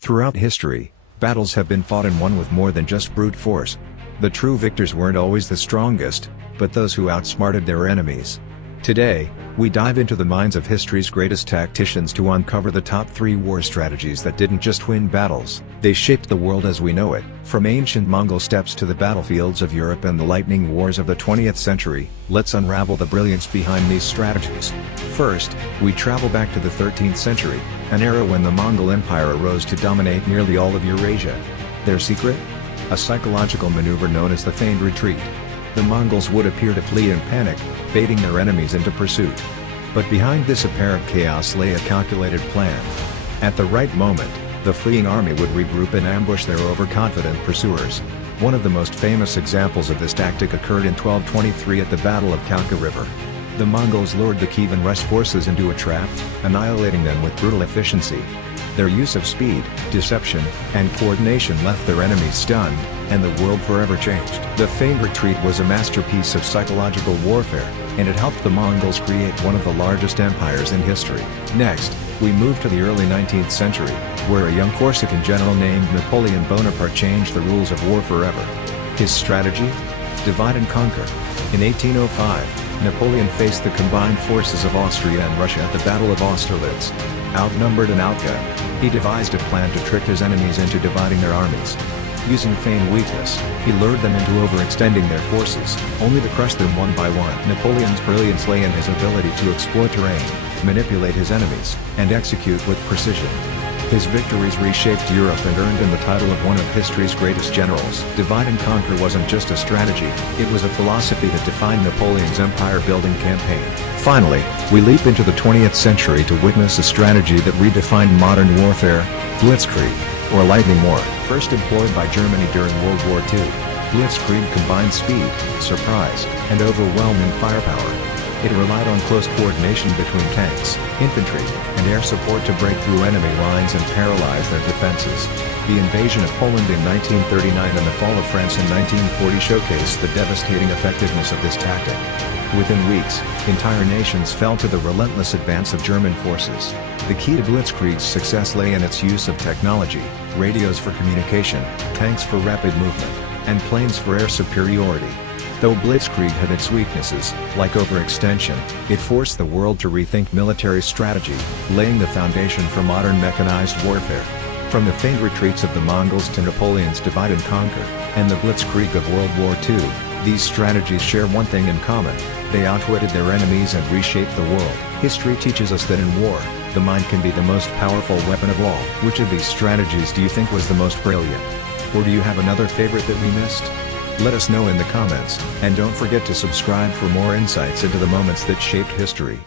Throughout history, battles have been fought and won with more than just brute force. The true victors weren't always the strongest, but those who outsmarted their enemies. Today, we dive into the minds of history's greatest tacticians to uncover the top 3 war strategies that didn't just win battles, they shaped the world as we know it. From ancient Mongol steppes to the battlefields of Europe and the lightning wars of the 20th century, let's unravel the brilliance behind these strategies. First, we travel back to the 13th century, an era when the Mongol Empire arose to dominate nearly all of Eurasia. Their secret? A psychological maneuver known as the feigned retreat. The Mongols would appear to flee in panic, baiting their enemies into pursuit. But behind this apparent chaos lay a calculated plan. At the right moment, the fleeing army would regroup and ambush their overconfident pursuers. One of the most famous examples of this tactic occurred in 1223 at the Battle of Kalka River. The Mongols lured the Kievan Rus forces into a trap, annihilating them with brutal efficiency. Their use of speed, deception, and coordination left their enemies stunned, and the world forever changed. The feigned retreat was a masterpiece of psychological warfare, and it helped the Mongols create one of the largest empires in history. Next, we move to the early 19th century, where a young Corsican general named Napoleon Bonaparte changed the rules of war forever. His strategy? Divide and conquer. In 1805, Napoleon faced the combined forces of Austria and Russia at the Battle of Austerlitz. Outnumbered and outgunned, he devised a plan to trick his enemies into dividing their armies. Using feigned weakness, he lured them into overextending their forces, only to crush them one by one. Napoleon's brilliance lay in his ability to explore terrain, manipulate his enemies, and execute with precision. His victories reshaped Europe and earned him the title of one of history's greatest generals. Divide and conquer wasn't just a strategy, it was a philosophy that defined Napoleon's empire-building campaign. Finally, we leap into the 20th century to witness a strategy that redefined modern warfare: blitzkrieg, or lightning war. First employed by Germany during World War II, blitzkrieg combined speed, surprise, and overwhelming firepower. It relied on close coordination between tanks, infantry, and air support to break through enemy lines and paralyze their defenses. The invasion of Poland in 1939 and the fall of France in 1940 showcased the devastating effectiveness of this tactic. Within weeks, entire nations fell to the relentless advance of German forces. The key to blitzkrieg's success lay in its use of technology: radios for communication, tanks for rapid movement, and planes for air superiority. Though blitzkrieg had its weaknesses, like overextension, it forced the world to rethink military strategy, laying the foundation for modern mechanized warfare. From the feigned retreats of the Mongols to Napoleon's divide and conquer, and the blitzkrieg of World War II, these strategies share one thing in common: they outwitted their enemies and reshaped the world. History teaches us that in war, the mind can be the most powerful weapon of all. Which of these strategies do you think was the most brilliant? Or do you have another favorite that we missed? Let us know in the comments, and don't forget to subscribe for more insights into the moments that shaped history.